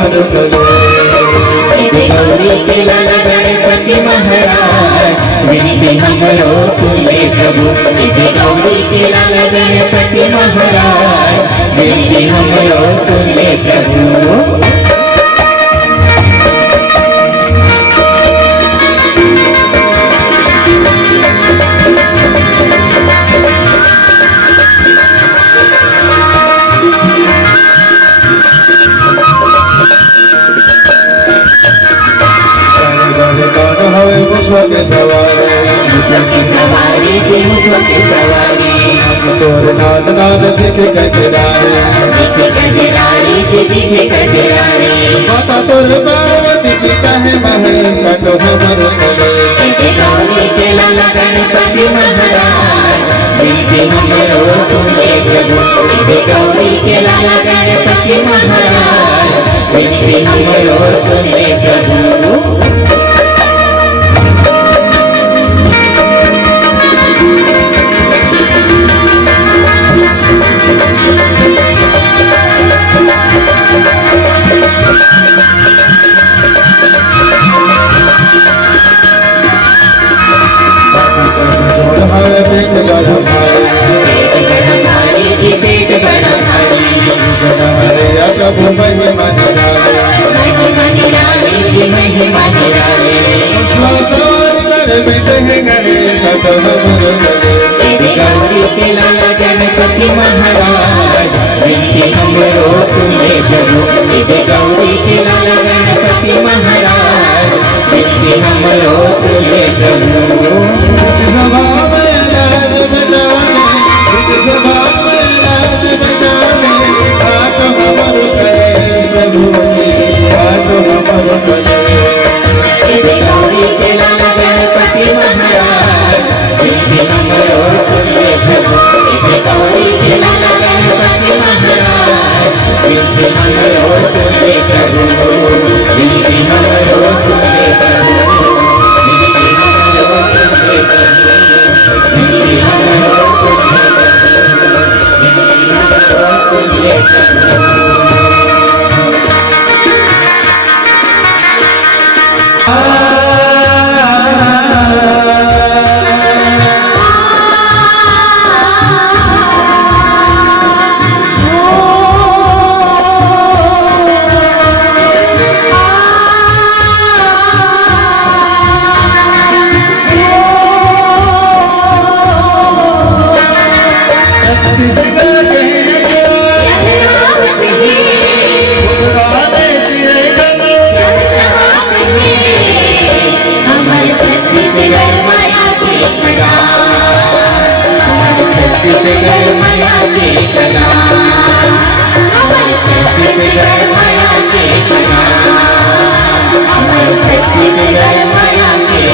हमारो करे गौरी के लाला गणपति महाराज विनती हमरो सुन ले प्रभु गौरी के लाला गणपति महाराज विनती हमरो सुन ले प्रभु मुझ के सवारी तोर नाद नाद दिखे गजरारे माता तोर पार्वती पिता है महेश काटो हमरो गौरी के लाला गणपति महाराज विनती हमरो सुन ले प्रभु गौरी के लाला गणपति महाराज विनती हमरो सुन ले प्रभु प्रभु महिमा सवारी कर बेटे गणेश गौरी के लाला गणपति महाराज विनती हमरो सुन ले प्रभु गौरी के लाला गणपति महाराज विनती हमरो सुन ले प्रभु सभा में लाज बजाने सभा में लाज बजाने आटो हमरो करे प्रभु आटो हमरो करे गौरी के लाला गणपति महाराज विनती हमरो सुन ले प्रभु गौरी के लाला गणपति महाराज विनती हमरो सुन ले प्रभु विनती हमरो सुन ले प्रभु विनती हमरो सुन ले प्रभु विनती हमरो सुन ले प्रभु विनती हमरो सुन ले प्रभु छत्तीसगढ़ माया के